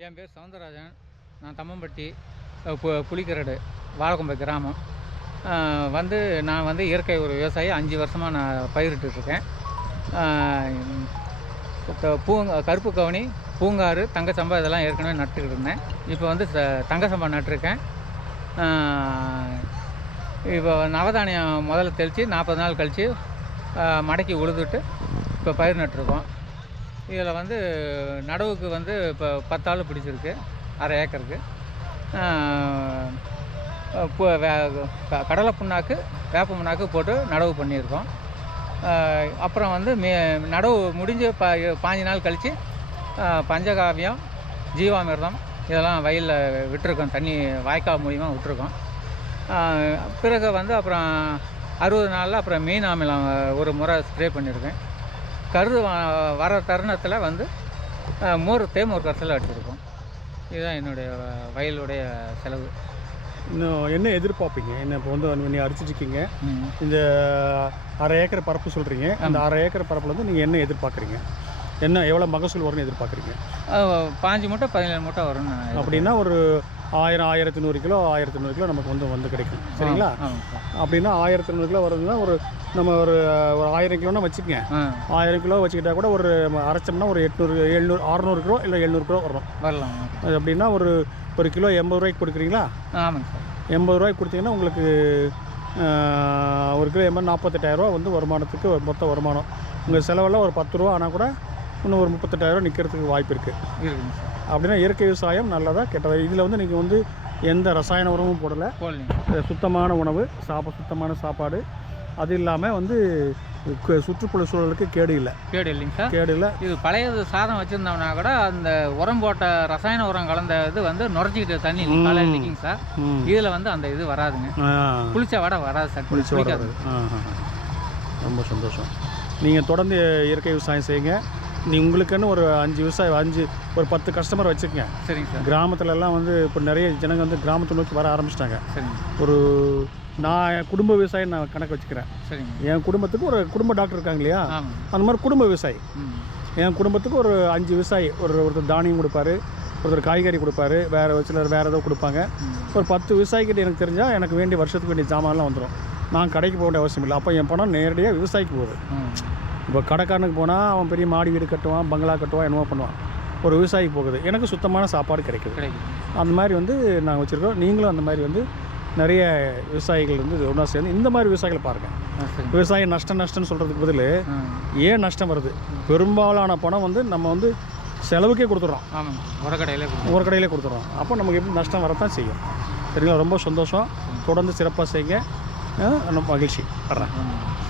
என் பேர் சவுந்தரராஜன். நான் தம்மம்பட்டி பு- புளிக்கரடு வாழக்கொம்பை கிராமம். வந்து நான் வந்து இயற்கை ஒரு விவசாயி. அஞ்சு வருஷமாக நான் பயிரிட்டுருக்கேன் பூங்க கருப்பு கவனி பூங்காறு தங்கச்சம்பா இதெல்லாம் ஏற்கனவே நட்டுக்கிட்டு இருந்தேன். இப்போ வந்து ச- தங்கச்சம்பா நட்டிருக்கேன். இப்போ நவதானியம் முதல்ல தெளித்து நாற்பது நாள் கழித்து மடக்கி உழுதுட்டு இப்போ பயிர் நட்டுருக்கோம். இதில் வந்து நடவுக்கு வந்து இப்போ பத்தாள் பிடிச்சிருக்கு அரை ஏக்கருக்கு. க- கடலை புண்ணாக்கு வேப்ப புண்ணாக்கு போட்டு நடவு பண்ணியிருக்கோம். அப்புறம் வந்து மே நடவு முடிஞ்சு ப பாஞ்சு நாள் கழித்து பஞ்சகாவியம் ஜீவாமிர்தம் இதெல்லாம் வயலில் விட்டுருக்கோம். தண்ணி வாய்க்கால் மூலிமா விட்டுருக்கோம். பிறகு வந்து அப்புறம் அறுபது நாளில் அப்புறம் மீன் அமிலம் ஒரு முறை ஸ்ப்ரே பண்ணியிருக்கேன். கரு வர தருணத்தில் வந்து மோர் தேமோர் கரைசல் அடிச்சிருக்கோம். இதுதான் என்னுடைய வயலுடைய செலவு. இன்னும் என்ன எதிர்பார்ப்பீங்க? என்ன இப்போ வந்து நீங்கள் அடிச்சிட்ருக்கீங்க ம். இந்த அரை ஏக்கர் பரப்பு சொல்கிறீங்க அந்த அரை ஏக்கர் பரப்பில் வந்து நீங்கள் என்ன எதிர்பார்க்குறீங்க? என்ன எவ்வளோ மகசூல் வரும்னு எதிர்பார்க்குறீங்க? பாஞ்சு மூட்டை பதினேழு மூட்டை வரும்னு எதிர்பார்க்கிறேன். அப்படின்னா ஒரு ஆயிரம் ஆயிரத்தி நூறு கிலோ ஆயிரத்தி நூறு கிலோ நமக்கு வந்து வந்து கிடைக்கும். சரிங்களா? அப்படின்னா ஆயிரத்தி நூறு கிலோ வருதுன்னா ஒரு நம்ம ஒரு ஒரு ஆயிரம் கிலோன்னா வச்சுக்கங்க. ஆயிரம் கிலோ வச்சுக்கிட்டா கூட ஒரு அரைச்சோம்னா ஒரு எட்நூறு எழுநூறு அறநூறு கிலோ இல்லை எழுநூறு கிலோ வரும். வரலாம் அது அப்படின்னா ஒரு ஒரு கிலோ எண்பது ரூபாய்க்கு கொடுக்குறீங்களா? ஆமாங்க சார். எண்பது ரூபாய்க்கு கொடுத்தீங்கன்னா உங்களுக்கு ஒரு கிலோ எண்பது நாற்பத்தெட்டாயிரரூவா வந்து வருமானத்துக்கு ஒரு மொத்த வருமானம். உங்கள் செலவெல்லாம் ஒரு பத்து ரூபா ஆனால் கூட இன்னும் ஒரு முப்பத்தெட்டாயிரம் நிற்கிறதுக்கு வாய்ப்பு இருக்குது இருக்குங்க சார். அப்படின்னா இயற்கை விவசாயம் நல்லதா கெட்டதா? இதில் வந்து நீங்கள் வந்து எந்த ரசாயன உரமும் போடலை. சுத்தமான உணவு சாப்ப சுத்தமான சாப்பாடு. அது இல்லாமல் வந்து சுற்றுப்புற சூழலுக்கு கேடு இல்லை. கேடு இல்லைங்க சார். கேடு இல்லை. இது பழைய சாதம் வச்சுருந்தோம்னா கூட அந்த உரம் போட்ட ரசாயன உரம் கலந்த இது வந்து நுரைச்சிக்கிட்டு தண்ணி காலையில் நிற்கிங்க சார். இதில் வந்து அந்த இது வராதுங்க. ஆ. புளிச்ச வடை வராது சார். புளிக்காது. வருது. ரொம்ப சந்தோஷம். நீங்கள் தொடர்ந்து இயற்கை விவசாயம் செய்யுங்க. நீ உங்களுக்குன்னு ஒரு அஞ்சு விவசாயம் அஞ்சு ஒரு பத்து கஸ்டமர் வச்சுக்கங்க. சரிங்க சார். கிராமத்துல எல்லாம் வந்து இப்போ நிறைய ஜனங்க வந்து கிராமத்தை நோக்கி வர ஆரம்பிச்சிட்டாங்க. சரிங்க. ஒரு நான் என் குடும்ப விவசாயம் நான் கணக்கு வச்சுக்கிறேன். சரிங்க. என் குடும்பத்துக்கு ஒரு குடும்ப டாக்டர் இருக்காங்க இல்லையா? ஆமாம் அந்த மாதிரி குடும்ப விவசாயி. ம். என் குடும்பத்துக்கு ஒரு அஞ்சு விவசாயி ஒரு ஒருத்தர் தானியம் கொடுப்பாரு ஒருத்தர் காய்கறி கொடுப்பாரு வேறு சிலர் வேறு ஏதோ கொடுப்பாங்க. ஒரு பத்து விவசாயிக்கிட்ட எனக்கு தெரிஞ்சால் எனக்கு வேண்டிய வருஷத்துக்கு வேண்டிய சாமான்லாம் வந்துடும் நான் கடைக்கு போக வேண்டிய அவசியம் இல்லை. அப்போ என் பணம் நேரடியாக விவசாயிக்கு போகுது ம். இப்போ கடைக்காரனுக்கு போனால் அவன் பெரிய மாடி வீடு கட்டுவான் பங்களா கட்டுவான் என்னவோ பண்ணுவான். ஒரு விவசாயிக்கு போகுது. எனக்கு சுத்தமான சாப்பாடு கிடைக்குது. அந்த மாதிரி வந்து நாங்கள் வச்சுருக்கோம். நீங்களும் அந்த மாதிரி வந்து நிறைய விவசாயிகள் வந்து ஒன்றா சேர்ந்து இந்த மாதிரி விவசாயிகளை பாருங்கள் விவசாயம் நஷ்டம் நஷ்டம்னு சொல்கிறதுக்கு பதில் ஏன் நஷ்டம் வருது? பெரும்பாலான பணம் வந்து நம்ம வந்து செலவுக்கே கொடுத்துட்றோம். ஆமாங்க. உரக்கடையிலே கொடுக்கும் ஒரு கடையிலே கொடுத்துட்றோம். அப்போ நமக்கு எப்படி நஷ்டம் வரத்தான் செய்யும். சரிங்களா? ரொம்ப சந்தோஷம். தொடர்ந்து சிறப்பாக செய்யுங்க மகிழ்ச்சி. வர்றேன். ஆமாம்